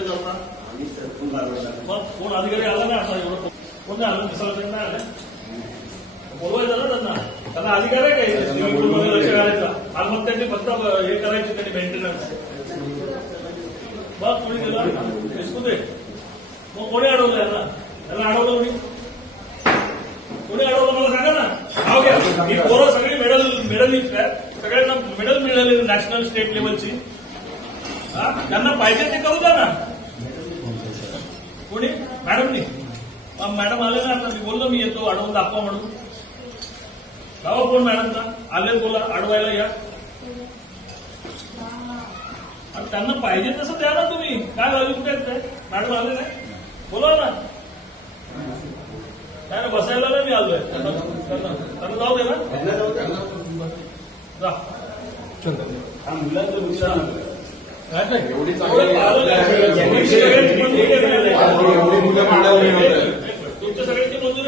बंद करता मग कोण अधिकारी आला ना आता एवढं? कोण आलं? दुसरा कोण नाही बोलवायचं ना त्यांना? त्यांना अधिकार आहे काही लक्ष घालायचा आत्महत्याचे फक्त हे करायचे त्यांनी मेंटेनन्स मग कोणी गेला. दिसू दे. मग कोणी अडवलं यांना? त्यांना अडवलं मी कोणी अडवलं मला सांगा ना. हो घ्या. ही पोरं सगळी मेडल मेडलिस्ट आहे सगळ्यांना मेडल मिळालेली नॅशनल स्टेट लेवलची त्यांना पाहिजे ते करू द्या ना. कोणी? मॅडमनी? मॅडम आले ना आता मी बोललो मी येतो अडवून दाखवा म्हणून. गावा कोण मॅडमचा. आले बोला अडवायला या. त्यांना पाहिजे तसं द्या ना तुम्ही. काय व्हॅल्यू कुठे? मॅडम आले नाही बोला ना. काय ना बसायला नाही मी आलोय. त्यांना जाऊ दे ना. जा. एवढी एवढं पाहिलं नाही. एवढी सगळ्यांची मंजुरी आहे. ना. एवढी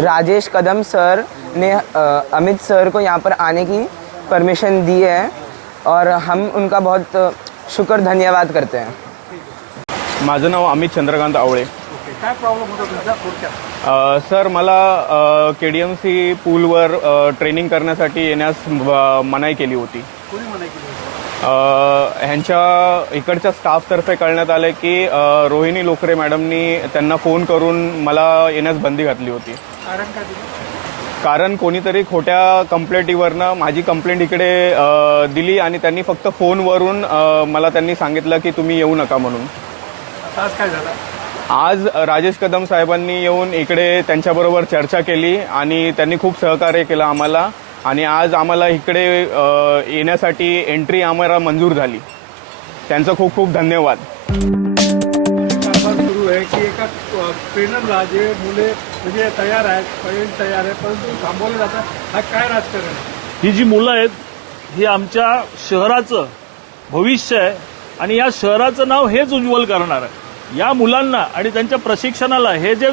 राजेश कदम सर ने अमित सर को यहाँ पर आने की परमिशन दी है और हम उनका बहुत शुक्र धन्यवाद करते हैं। माझं नाव अमित चंद्रकांत आवळे। काय प्रॉब्लेम होता तुमचा थोडक्यात सर मला के डी एम सी पूलवर ट्रेनिंग करण्यासाठी येण्यास मनाई केली होती कोणी मनाई केली होती? अ, ह्यांच्या इकडच्या स्टाफतर्फे कळण्यात आलं की रोहिणी लोकरे मॅडमनी त्यांना फोन करून मला येण्यास बंदी घातली होती. कारण काय दिलं? कारण कोणीतरी खोट्या कंप्लेंटीवरनं माझी कंप्लेंट इकडे दिली आणि त्यांनी फक्त फोनवरून मला त्यांनी सांगितलं की तुम्ही येऊ नका म्हणून. आज काय झालं? आज राजेश कदम साहेबांनी येऊन इकडे त्यांच्याबरोबर चर्चा केली आणि त्यांनी खूप सहकार्य केलं आम्हाला. आणि आज आम्हाला इकडे येण्यासाठी एंट्री आम्हाला मंजूर झाली. त्यांचं खूप खूप धन्यवाद. सुरू आहे की एका ट्रेनरला जे मुले म्हणजे तयार आहेत पेरेंट तयार आहे परंतु थांबवलं जातं हा काय राजकारण ही जी मुलं आहेत ही आमच्या शहराचं भविष्य आहे आणि या शहराचं नाव हेच उज्ज्वल करणार आहे. या मुलांना आणि त्यांच्या प्रशिक्षणाला हे जे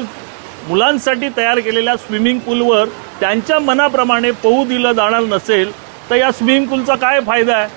मुलांसाठी तयार केलेल्या स्विमिंग पूलवर त्यांच्या मनाप्रमाणे पोहू दिलं जाणार नसेल तर या स्विमिंग पूलचा काय फायदा आहे?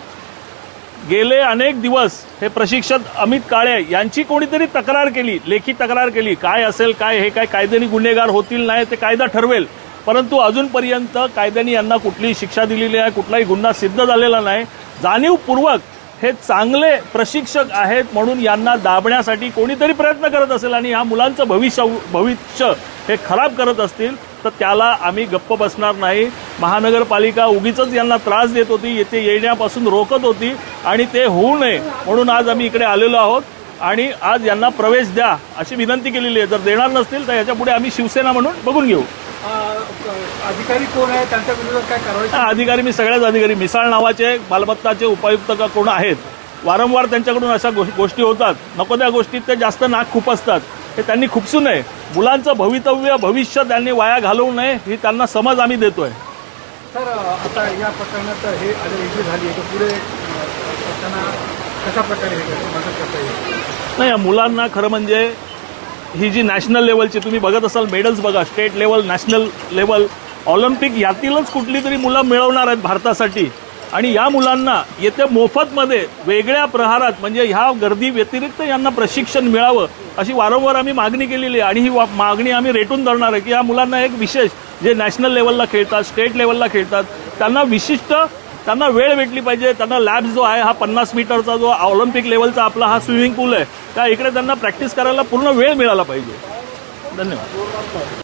गेले अनेक दिवस हे प्रशिक्षक अमित काळे यांची कोणीतरी तक्रार केली लेखी तक्रार केली. काय असेल काय हे काय कायद्याने गुन्हेगार होतील नाही ते कायदा ठरवेल. परंतु अजूनपर्यंत कायद्याने यांना कुठलीही शिक्षा दिलेली आहे कुठलाही गुन्हा सिद्ध झालेला नाही. जाणीवपूर्वक हे चांगले प्रशिक्षक आहेत म्हणून यांना दाबण्यासाठी कोणीतरी प्रयत्न करत असेल आणि ह्या मुलांचं भविष्य भविष्य हे खराब करत असतील तर त्याला आम्ही गप्प बसणार नाही. महानगरपालिका उगीच यांना त्रास देत होती येथे येण्यापासून रोखत होती आणि ते होऊ नये म्हणून आज आम्ही इकडे आलेलो आहोत. आणि आज यांना प्रवेश द्या अशी विनंती केलेली आहे. जर देणार नसतील तर याच्यापुढे आम्ही शिवसेना म्हणून बघून घेऊ. अधिकारी कोण आहे त्यांच्या विरोधात काय कारवाई अधिकारी मी सगळ्याच अधिकारी मिसाळ नावाचे मालमत्ताचे उपायुक्त का कोण आहेत? वारंवार त्यांच्याकडून अशा गोष्टी होतात. नको त्या गोष्टीत ते जास्त नाक खूप असतात. हे त्यांनी खुपसू नये. मुलांचं भवितव्य भविष्य त्यांनी वाया घालवू नये ही त्यांना समज आम्ही देतोय. सर आता या प्रकरणात हे झाली आहे. पुढे कशा प्रकारे हे मदत करता येईल नाही या मुलांना खरं म्हणजे ही जी नॅशनल लेवलची तुम्ही बघत असाल मेडल्स बघा state level national level olympic यातीलच कुठली तरी मुलं मिळवणार आहेत भारतासाठी. आणि या मुलांना येत्या मोफतमध्ये वेगळ्या प्रहारात म्हणजे ह्या गर्दी व्यतिरिक्त यांना प्रशिक्षण मिळावं अशी वारंवार आम्ही मागणी केलेली आहे. आणि ही वा- मागणी आम्ही रेटून धरणार आहे की या मुलांना एक विशेष जे नॅशनल लेवलला खेळतात स्टेट लेवलला खेळतात त्यांना विशिष्ट त्यांना वेळ भेटली पाहिजे. त्यांना लॅब जो आहे हा पन्नास मीटरचा जो ऑलिम्पिक लेवलचा आपला हा स्विमिंग पूल आहे त्या इकडे त्यांना प्रॅक्टिस करायला पूर्ण वेळ मिळाला पाहिजे. धन्यवाद.